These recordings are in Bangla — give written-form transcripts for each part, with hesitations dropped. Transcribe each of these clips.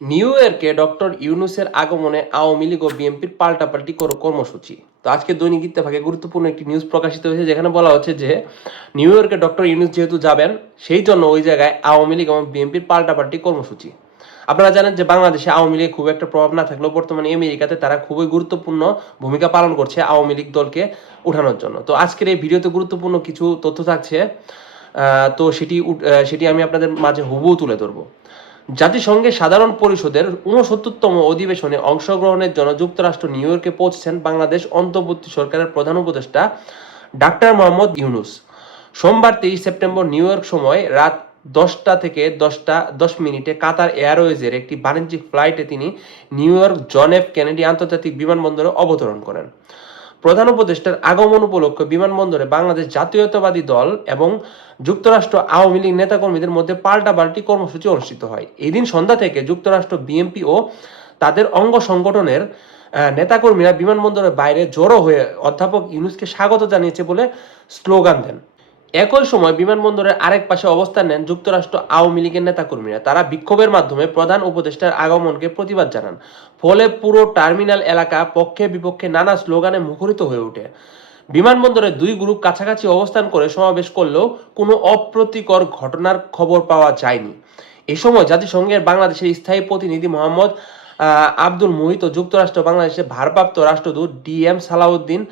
নিউ ইয়র্কে ডক্টর ইউনূসের আগমনে আওয়ামী লীগ ও বিএনপির পাল্টাপাল্টি কর্মসূচি। তো আজকে দৈনিক ইত্তেফাকে গুরুত্বপূর্ণ একটি নিউজ প্রকাশিত হয়েছে, যেখানে বলা হচ্ছে যে নিউ ইয়র্কে ডক্টর ইউনূস যেহেতু যাবেন, সেই জন্য ওই জায়গায় আওয়ামী লীগ এবং বিএনপির পাল্টাপাল্টি কর্মসূচি। আপনারা জানেন যে বাংলাদেশে আওয়ামী লীগ খুব একটা প্রভাব না থাকলেও বর্তমানে আমেরিকাতে তারা খুবই গুরুত্বপূর্ণ ভূমিকা পালন করছে আওয়ামী লীগ দলকে উঠানোর জন্য। তো আজকের এই ভিডিওতে গুরুত্বপূর্ণ কিছু তথ্য থাকছে। তো সেটি আমি আপনাদের মাঝে হুবহু তুলে ধরবো। জাতিসংঘের সাধারণ পরিষদের ৬৯তম অধিবেশনে অংশগ্রহণের জন্য যুক্তরাষ্ট্র নিউ ইয়র্কে পৌঁছেছেন বাংলাদেশ অন্তর্বর্তী সরকারের প্রধান উপদেষ্টা ডাক্তার মোহাম্মদ ইউনূস। সোমবার ২৩ সেপ্টেম্বর নিউ ইয়র্ক সময় রাত 10টা থেকে 10:10 কাতার এয়ারওয়েজের একটি বাণিজ্যিক ফ্লাইটে তিনি New York John F Kennedy আন্তর্জাতিক বিমানবন্দরে অবতরণ করেন। প্রধান উপদেষ্টার আগমন উপলক্ষে বিমানবন্দরে বাংলাদেশ জাতীয়তাবাদী দল এবং যুক্তরাষ্ট্র আওয়ামী লীগ নেতাকর্মীদের মধ্যে পাল্টাপাল্টি কর্মসূচি অনুষ্ঠিত হয়। এদিন সন্ধ্যা থেকে যুক্তরাষ্ট্র বিএনপি ও তাদের অঙ্গ সংগঠনের নেতাকর্মীরা বিমানবন্দরের বাইরে জড়ো হয়ে অধ্যাপক ইউনূসকে স্বাগত জানিয়েছে বলে স্লোগান দেন। একই সময় বিমানবন্দরের আরেক পাশে অবস্থান নেন যুক্তরাষ্ট্র আওয়ামী লীগের নেতাকর্মীরা। তারা বিক্ষোভের মাধ্যমে প্রধান উপদেষ্টার আগমনকে প্রতিবাদ জানান। ফলে পুরো টার্মিনাল এলাকা পক্ষে বিপক্ষে নানা স্লোগানে মুখরিত হয়ে ওঠে। বিমানবন্দরে দুই গ্রুপ কাছাকাছি অবস্থান করে সমাবেশ করলেও কোনো অপ্রীতিকর ঘটনার খবর পাওয়া যায়নি। এ সময় জাতিসংঘের বাংলাদেশের স্থায়ী প্রতিনিধি মোহাম্মদ আব্দুল মুহিত ও যুক্তরাষ্ট্র বাংলাদেশের ভারপ্রাপ্ত রাষ্ট্রদূত DM সালাউদ্দিন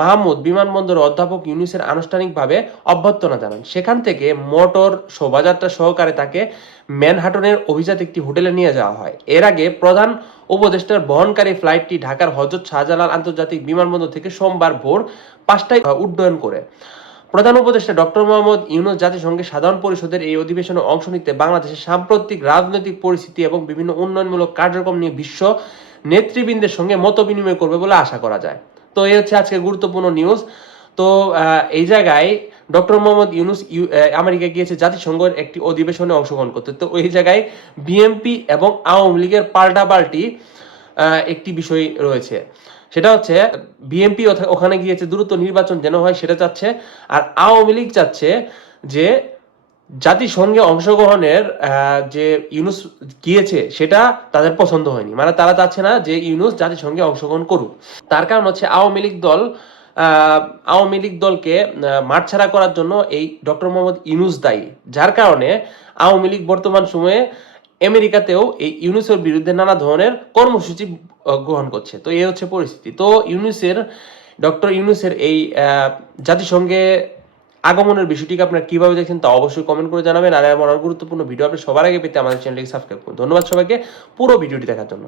মাহমুদ বিমানবন্দরে অধ্যাপক ইউনূসের আনুষ্ঠানিকভাবে অভ্যর্থনা জানান। সেখান থেকে মোটর শোভাযাত্রা সহকারে তাকে ম্যানহাটনের অভিজাত একটি হোটেলে নিয়ে যাওয়া হয়। এর আগে প্রধান উপদেষ্টার বহনকারী ফ্লাইটটি ঢাকার হযরত শাহজালাল আন্তর্জাতিক বিমানবন্দর থেকে সোমবার ভোর 5টায় উড্ডয়ন করে। প্রধান উপদেষ্টা ডক্টর মোহাম্মদ ইউনূস জাতিসংঘের সাধারণ পরিষদের এই অধিবেশনে অংশ নিতে বাংলাদেশের সাম্প্রতিক রাজনৈতিক পরিস্থিতি এবং বিভিন্ন উন্নয়নমূলক কার্যক্রম নিয়ে বিশ্ব নেতৃবৃন্দের সঙ্গে মত বিনিময় করবে বলে আশা করা যায়। তো এই হচ্ছে আজকে গুরুত্বপূর্ণ নিউজ। তো এই জায়গায় ডক্টর মোহাম্মদ ইউনূস আমেরিকা গিয়েছে জাতিসংঘের একটি অধিবেশনে অংশগ্রহণ করতে। তো ওই জায়গায় বিএনপি এবং আওয়ামী লীগের পাল্টাপাল্টি একটি বিষয় রয়েছে। সেটা হচ্ছে বিএনপি ওখানে গিয়েছে দ্রুত নির্বাচন যেন হয় সেটা চাচ্ছে, আর আওয়ামী লীগ চাচ্ছে যে জাতিসংঘে অংশগ্রহণের যে ইউনূস গিয়েছে সেটা তাদের পছন্দ হয়নি, মানে তারা চাচ্ছে না যে ইউনূস জাতিসংঘে অংশগ্রহণ করুক। তার কারণ হচ্ছে আওয়ামী লীগ দলকে মাঠ ছাড়া করার জন্য এই ডক্টর মোহাম্মদ ইউনূস দায়ী, যার কারণে আওয়ামী লীগ বর্তমান সময়ে আমেরিকাতেও এই ইউনূসের বিরুদ্ধে নানা ধরনের কর্মসূচি গ্রহণ করছে। তো এই হচ্ছে পরিস্থিতি। তো ডক্টর ইউনূসের এই জাতিসংঘে আগমনের বিষয়টিকে আপনারা কিভাবে দেখছেন তা অবশ্যই কমেন্ট করে জানাবেন। আর এমন গুরুত্বপূর্ণ ভিডিও আপনি সবার আগে পেতে আমাদের চ্যানেলটিকে সাবস্ক্রাইব করুন। ধন্যবাদ সবাইকে পুরো ভিডিওটি দেখার জন্য।